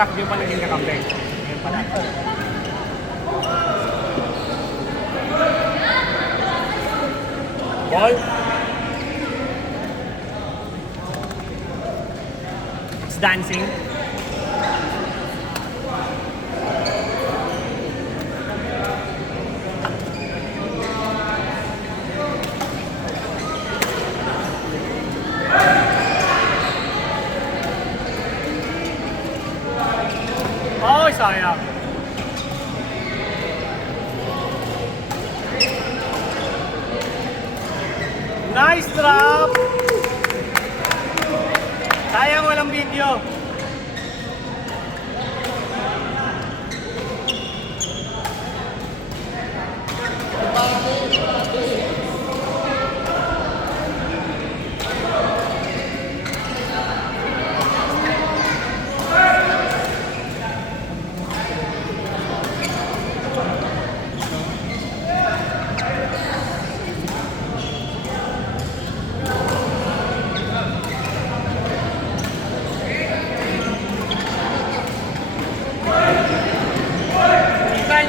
track, di pa naging kakampi. Ngayon pala. Ball. It's dancing. Oh, sayang. Nice drop! Sayang walang video.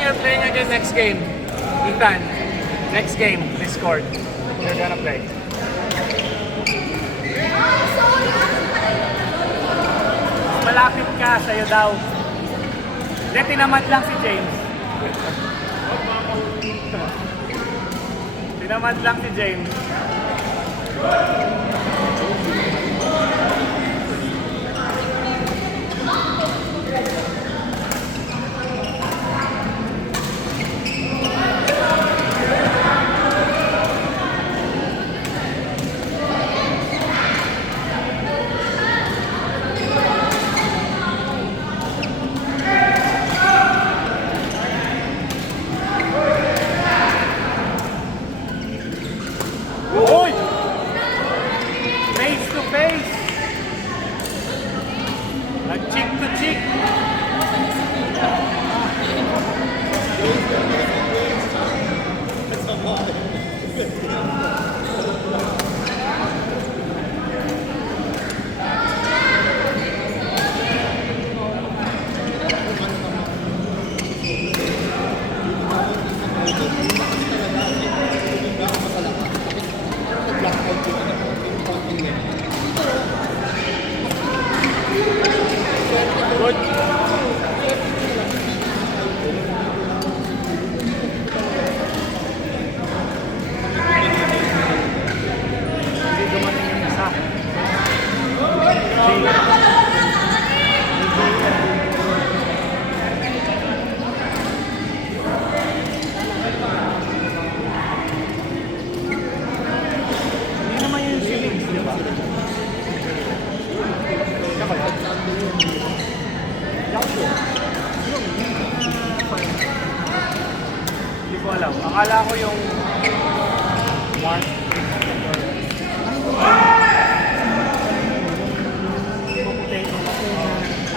You're playing again next game. Ethan, next game, Discord. You're gonna play. Malapit ka, sa'yo daw. Hindi, tinamad lang si James. Tinamad lang si James. Uy! Face to face! Cheek to cheek! Good. Hindi dumating yung isa. Hindi naman yung ceilings, di ba? Hindi ko alam. Akala ko yung Mark.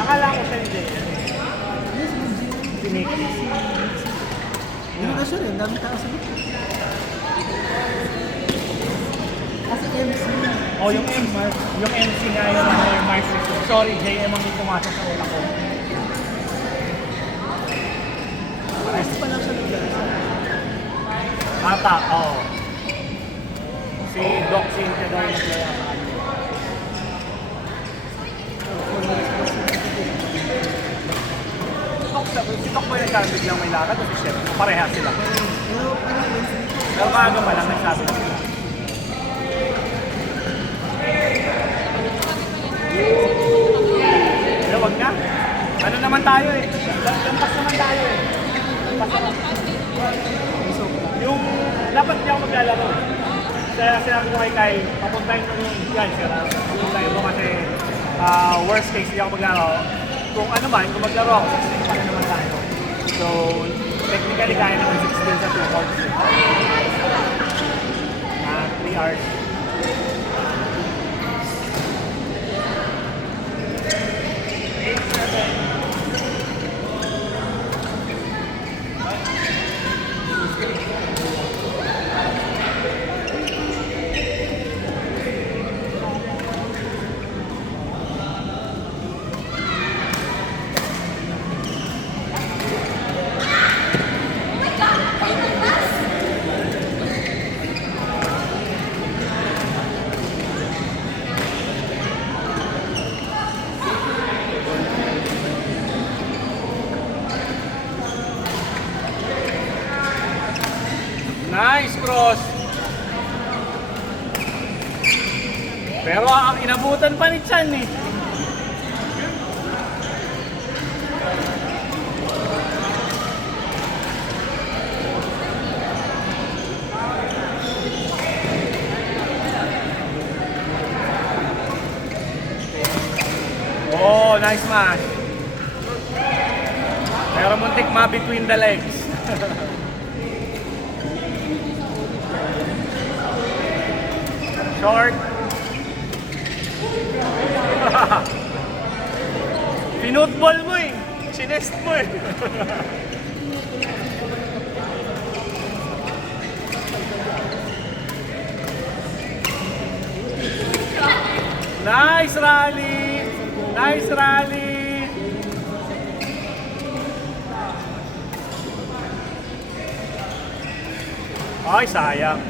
Akala ko siya hindi. Si Nikki. Hindi na siya rin, dami tao sa dito. Kasi MC. Oh, yung MC nga yun yung Mark. Sorry, JM ang may pumasok sa utak ko. Gusto pa lang siya nagdala. Ata, oo. Si Doc Cynthia daw yung naglaya sa kanya. Si Doc po yung nagkabig lang may lakad o si Chef. Pareha sila. Pero maaga pa lang nagsabi sila. Pero wag na. Ano naman tayo eh. Lampas naman tayo eh. Yung dapat hindi ako maglalaro. Kaya sinabi ko kay Kyle, papuntahin mo yung yan, papuntahin mo kasi worst case hindi ako maglaro. Kung ano man, kung maglaro ako, 16 pa na naman tayo. So, technically kaya naman 16 sa 2 courts. 3 hours. Pero inabutan pa ni Chan eh. Oh, nice smash. Pero muntik between the legs. Short. Pinutball mo eh. Sinest mo eh. Nice rally! Nice rally! Ay, sayang.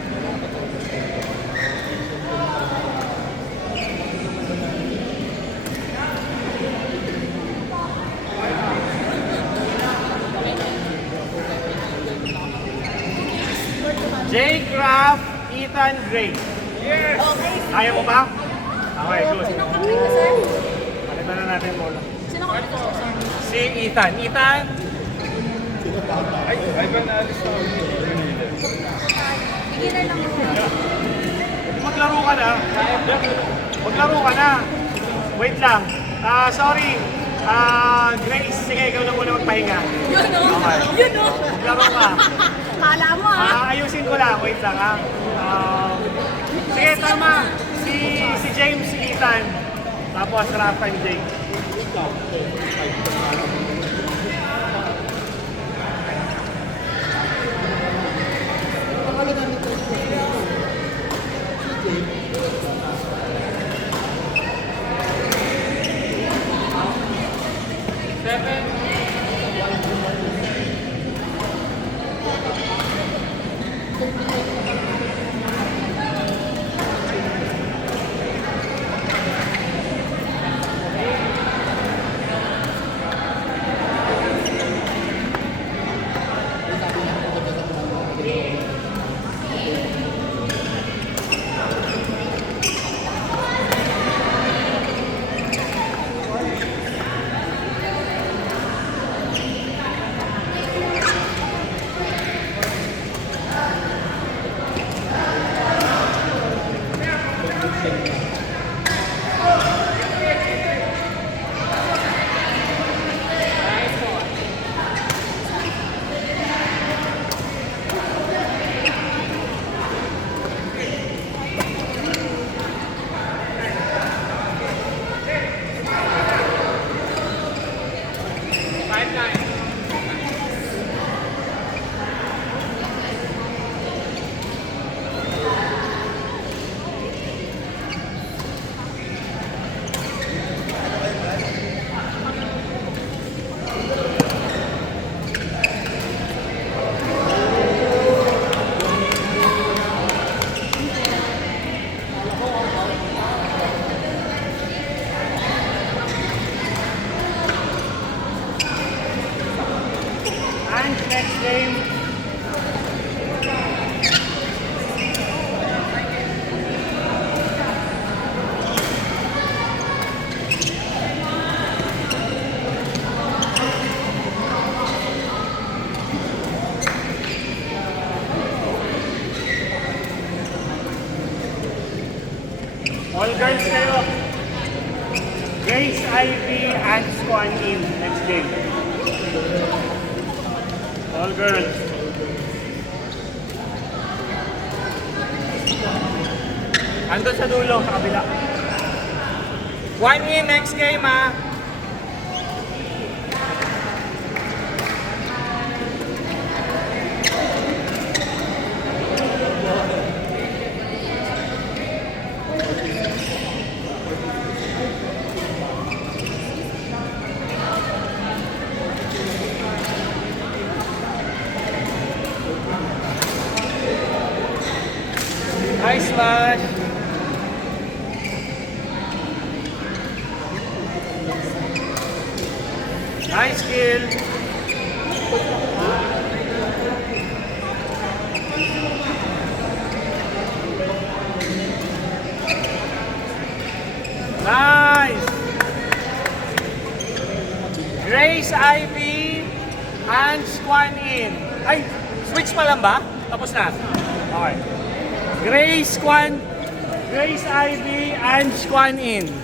Jake, Raph, Ethan, Grace. Yes! Okay. Kaya mo ba? Okay, good. Sino kapit ko, sir? Palitan na natin yung bola. Sino kapit ko, sir? Si Ethan. Ethan? Ay ba naalis na ako? Beginner lang po. Maglaro ka na. Maglaro ka na. Wait lang. Sorry. Grace, sige, ikaw na muna magpahinga. Yun o. Okay. Yun o. Maglaro ka. Kala mo Ayusin ko lang. Wait lang ha. Sige, tama. Si James, si Ethan. Tapos Rafa and Jake. Next game. All girls kayo. Grace, Ivy, and Squan in next game. All girls. Andun sa dulo, sa kabila. 1 in next game ha. Nice smash. Nice kill. Grace Ivy, Ange Kwan In. Ay, switch pa lang ba? Tapos na. Okay. Grace Ivy, Ange Kwan In.